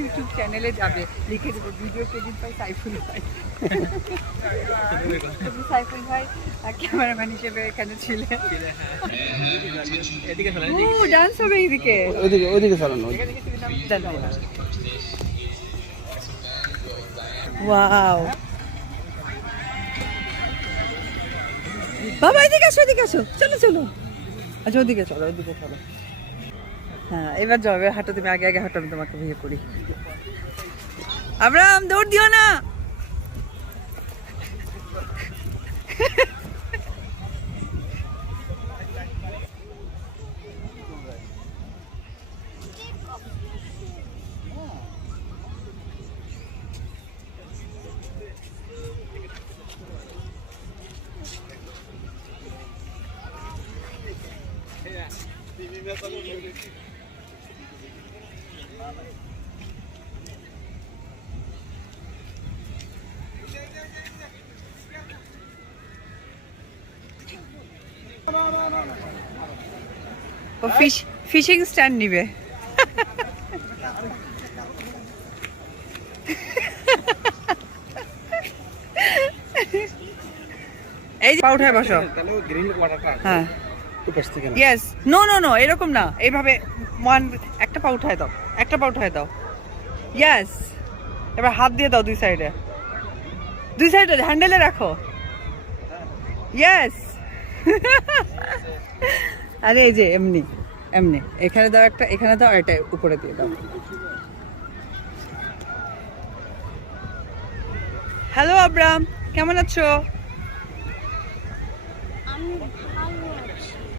YouTube চ্যানেলে যাবে, লিখে দেবো ভিডিও ক্রেডিট পাই সাইফুল ভাই। তুমি সাইফুল ভাই ক্যামেরাম্যান হিসেবে এখানে ছিলেন। ডান্স হবে এইদিকে, ওইদিকে চালানো। ওয়াও বাবা এদিকে আসো, এদিকে আসো, চলো চলো। আচ্ছা ওদিকে চলো, ওদিকে চলো। হ্যাঁ এবার যাও, এবার হাঁটো, তুমি আগে আগে হাঁটো, আমি তোমাকে বিয়ে করি। আব্রাহাম দৌড় দিও না। ও ফিশিং স্ট্যান্ড নিবে। এই যে পা উঠায় বসো। হ্যাঁ ইয়েস, নো নো নো, এরকম না, এইভাবে একটা পা উঠায় দাও, একটা পা উঠায় দাও। ইয়েস, এবার হাত দিয়ে দাও দুই সাইডে, দুই সাইডে হ্যান্ডেলে রাখো। ইয়েস। আরে এই যে এমনি এমনি, এখানে দাও একটা, এখানে দাও, আর এটা উপরে দিয়ে দাও। হ্যালো আব্রাম, কেমন আছো?